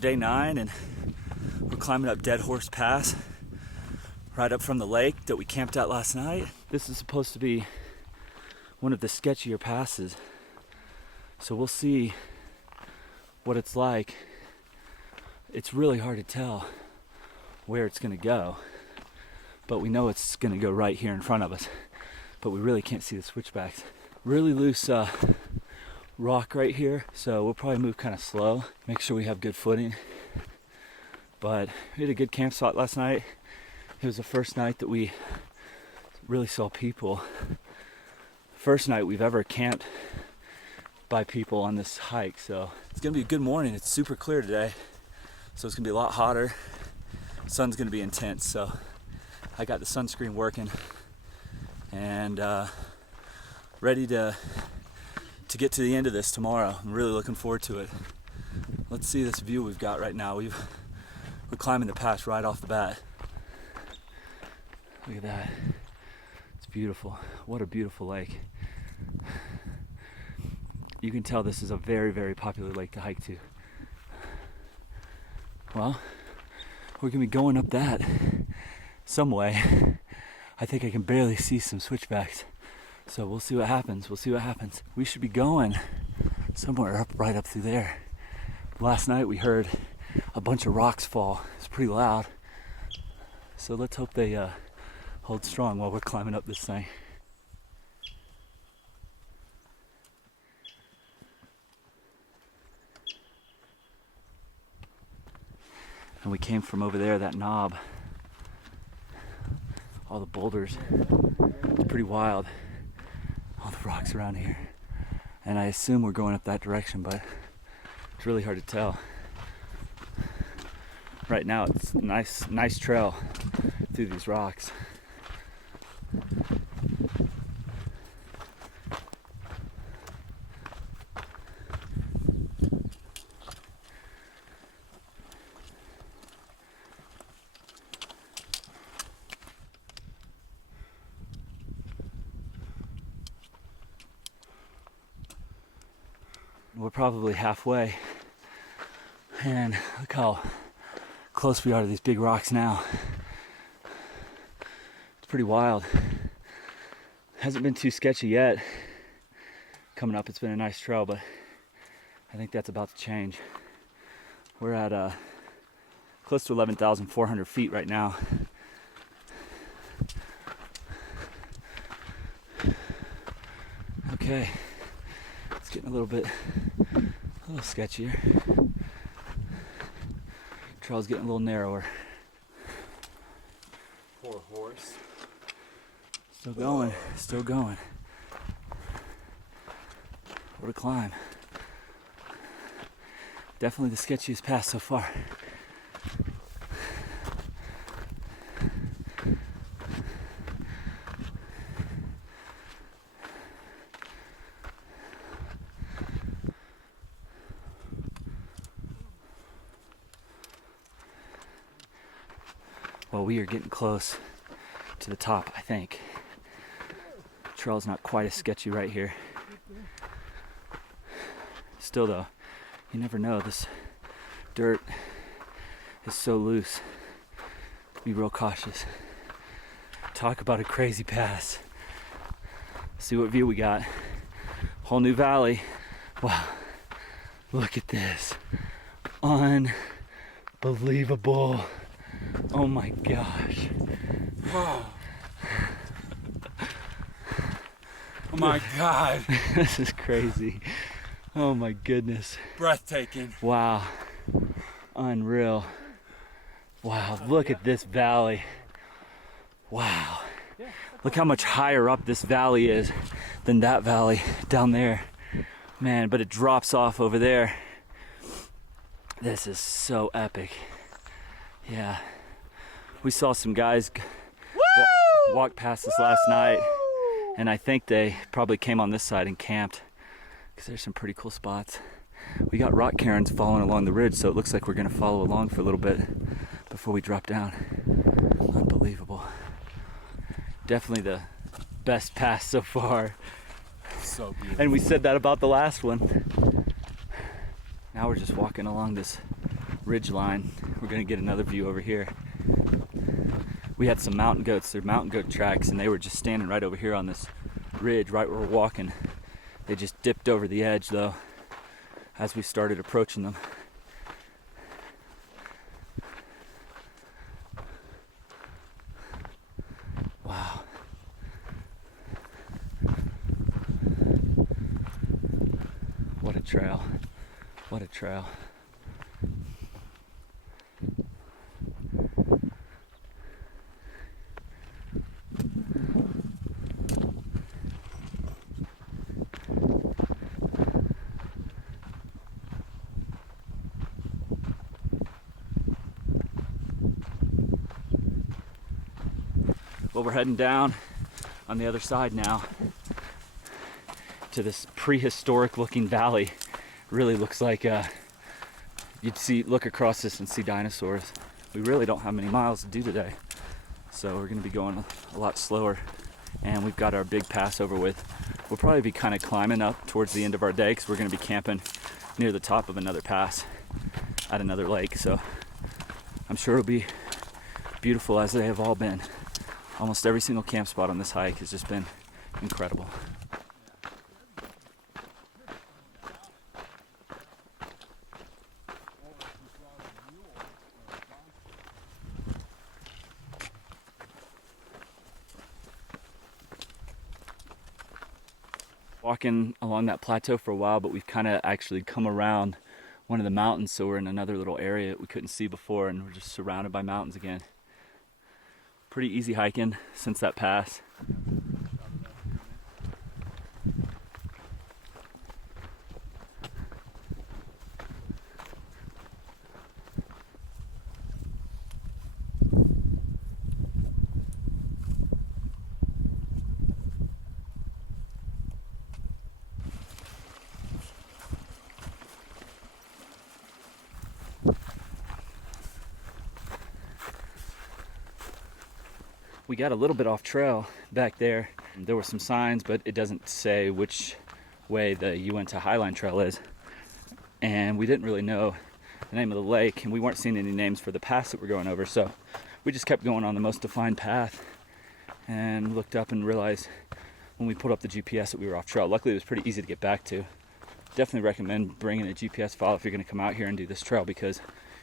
day 9 and we're climbing up Dead Horse Pass, right up from the lake that we camped at last night. This is supposed to be one of the sketchier passes, so we'll see what it's like. It's really hard to tell where it's gonna go, but we know it's gonna go right here in front of us, but we really can't see the switchbacks. Really loose rock right here, so we'll probably move kind of slow, make sure we have good footing. But we had a good camp spot last night. It was the first night that we really saw people. First night we've ever camped by people on this hike, so it's gonna be a good morning. It's super clear today, so it's gonna be a lot hotter. Sun's gonna be intense, so I got the sunscreen working and ready to get to the end of this tomorrow. I'm really looking forward to it. Let's see this view we've got right now. We're climbing the pass right off the bat. Look at that. It's beautiful. What a beautiful lake. You can tell this is a very, very popular lake to hike to. Well, we're gonna be going up that some way. I think I can barely see some switchbacks. So we'll see what happens. We should be going somewhere right up through there. Last night we heard a bunch of rocks fall. It's pretty loud. So let's hope they hold strong while we're climbing up this thing. And we came from over there, that knob. All the boulders. It's pretty wild. All the rocks around here. And I assume we're going up that direction, but it's really hard to tell. Right now it's a nice trail through these rocks. We're probably halfway, and look how close we are to these big rocks now. It's pretty wild. Hasn't been too sketchy yet. Coming up, it's been a nice trail, but I think that's about to change. We're at close to 11,400 feet right now. Okay, it's getting a little sketchier. Trail's getting a little narrower. Poor horse. Still going. What a climb. Definitely the sketchiest pass so far. Well, we are getting close to the top, I think. The trail's not quite as sketchy right here. Still though, you never know. This dirt is so loose. Be real cautious. Talk about a crazy pass. See what view we got. Whole new valley. Wow, look at this. Unbelievable. Oh my gosh. Oh, oh my God. This is crazy. Oh my goodness. Breathtaking. Wow. Unreal. Wow, look at this valley. Wow. Look how much higher up this valley is than that valley down there. Man, but it drops off over there. This is so epic. Yeah. We saw some guys walk past us last night, and I think they probably came on this side and camped, because there's some pretty cool spots. We got rock cairns following along the ridge, so it looks like we're gonna follow along for a little bit before we drop down. Unbelievable. Definitely the best pass so far. So beautiful. And we said that about the last one. Now we're just walking along this ridge line. We're gonna get another view over here. We had some mountain goats, they're mountain goat tracks, and they were just standing right over here on this ridge right where we're walking. They just dipped over the edge though as we started approaching them. Wow. What a trail. What a trail. Well, we're heading down on the other side now to this prehistoric looking valley. Really looks like look across this and see dinosaurs. We really don't have many miles to do today, so we're going to be going a lot slower, and we've got our big pass over with. We'll probably be kind of climbing up towards the end of our day because we're going to be camping near the top of another pass at another lake, so I'm sure it'll be beautiful as they have all been. Almost every single camp spot on this hike has just been incredible. Walking along that plateau for a while, but we've kind of actually come around one of the mountains, so we're in another little area that we couldn't see before, and we're just surrounded by mountains again. Pretty easy hiking since that pass. We got a little bit off trail back there. There were some signs, but it doesn't say which way the Uinta Highline trail is. And we didn't really know the name of the lake, and we weren't seeing any names for the pass that we're going over. So we just kept going on the most defined path and looked up and realized when we pulled up the GPS that we were off trail. Luckily, it was pretty easy to get back to. Definitely recommend bringing a GPS file if you're going to come out here and do this trail, because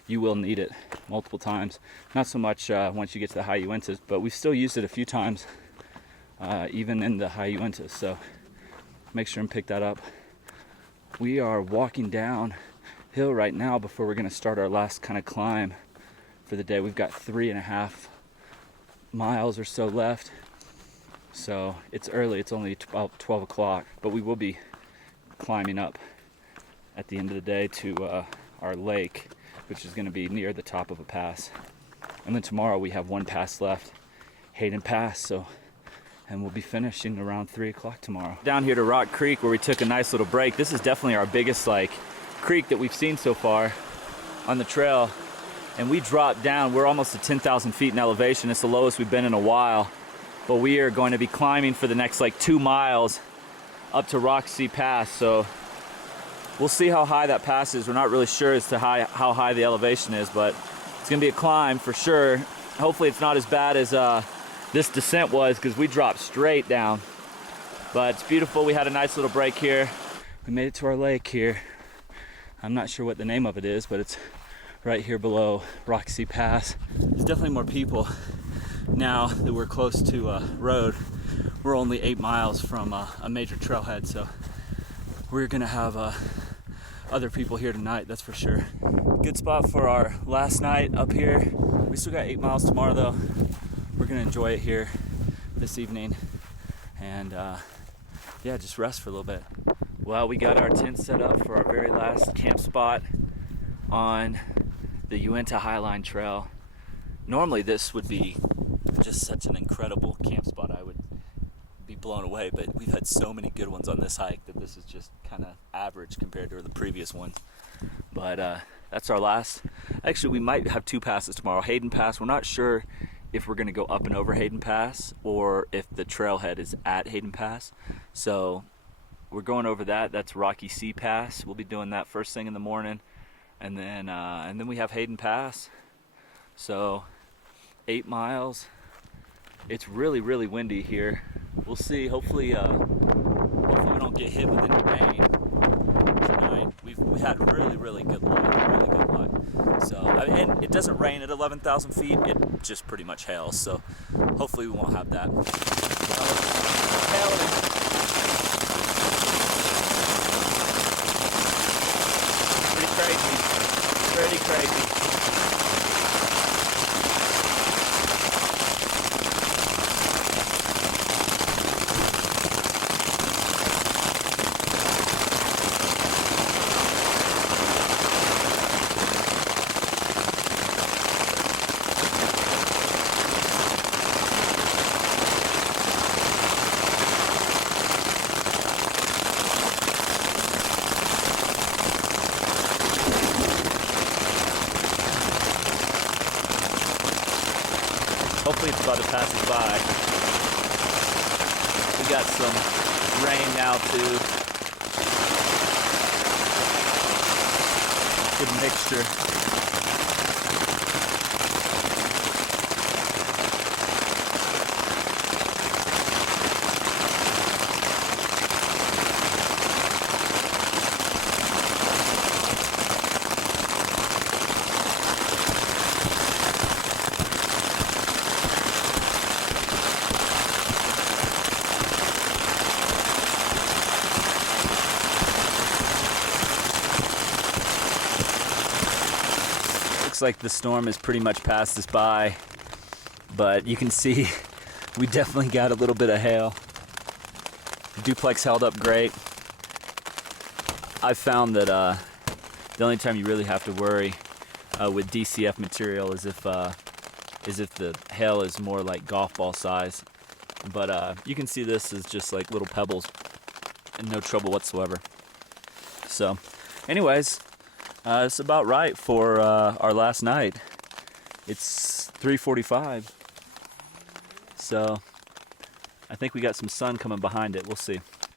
you will need it multiple times. Not so much once you get to the high Uintas, but we've still used it a few times, even in the high Uintas, so make sure and pick that up. We are walking down hill right now before we're gonna start our last kind of climb for the day. We've got 3.5 miles or so left, so it's early. It's only about 12 o'clock, but we will be climbing up at the end of the day to our lake, which is going to be near the top of a pass. And then tomorrow we have one pass left, Hayden Pass, and we'll be finishing around 3 o'clock tomorrow. Down here to Rock Creek, where we took a nice little break. This is definitely our biggest creek that we've seen so far on the trail. And we dropped down, we're almost at 10,000 feet in elevation. It's the lowest we've been in a while. But we are going to be climbing for the next 2 miles up to Roxy Pass. So we'll see how high that pass is. We're not really sure as to how high the elevation is, but it's gonna be a climb for sure. Hopefully it's not as bad as this descent was, because we dropped straight down. But it's beautiful. We had a nice little break here. We made it to our lake here. I'm not sure what the name of it is, but it's right here below Roxy Pass. There's definitely more people now that we're close to a road. We're only 8 miles from a major trailhead, so we're gonna have other people here tonight, that's for sure. Good spot for our last night up here. We still got 8 miles tomorrow though. We're gonna enjoy it here this evening and yeah, just rest for a little bit. Well, we got our tent set up for our very last camp spot on the Uinta Highline Trail. Normally this would be just such an incredible camp spot. I would be blown away, but we've had so many good ones on this hike that this is just kind of average compared to the previous one. But that's our last. Actually, we might have 2 passes tomorrow. Hayden Pass, we're not sure if we're going to go up and over Hayden Pass or if the trailhead is at Hayden Pass. So we're going over that. That's Rocky Sea Pass. We'll be doing that first thing in the morning. and then we have Hayden Pass. So 8 miles. It's really, really windy here. We'll see. Hopefully we don't get hit with any rain tonight. We had really, really good luck. Really good luck. So, and it doesn't rain at 11,000 feet. It just pretty much hails. So hopefully we won't have that. Hailing. Pretty crazy. Hopefully it's about to pass us by. We got some rain now too. Good mixture. Looks like the storm has pretty much passed us by, but you can see we definitely got a little bit of hail. The duplex held up great. I found that the only time you really have to worry with DCF material is if the hail is more like golf ball size. But you can see this is just like little pebbles and no trouble whatsoever. So anyways, it's about right for our last night. It's 3:45, so I think we got some sun coming behind it. We'll see.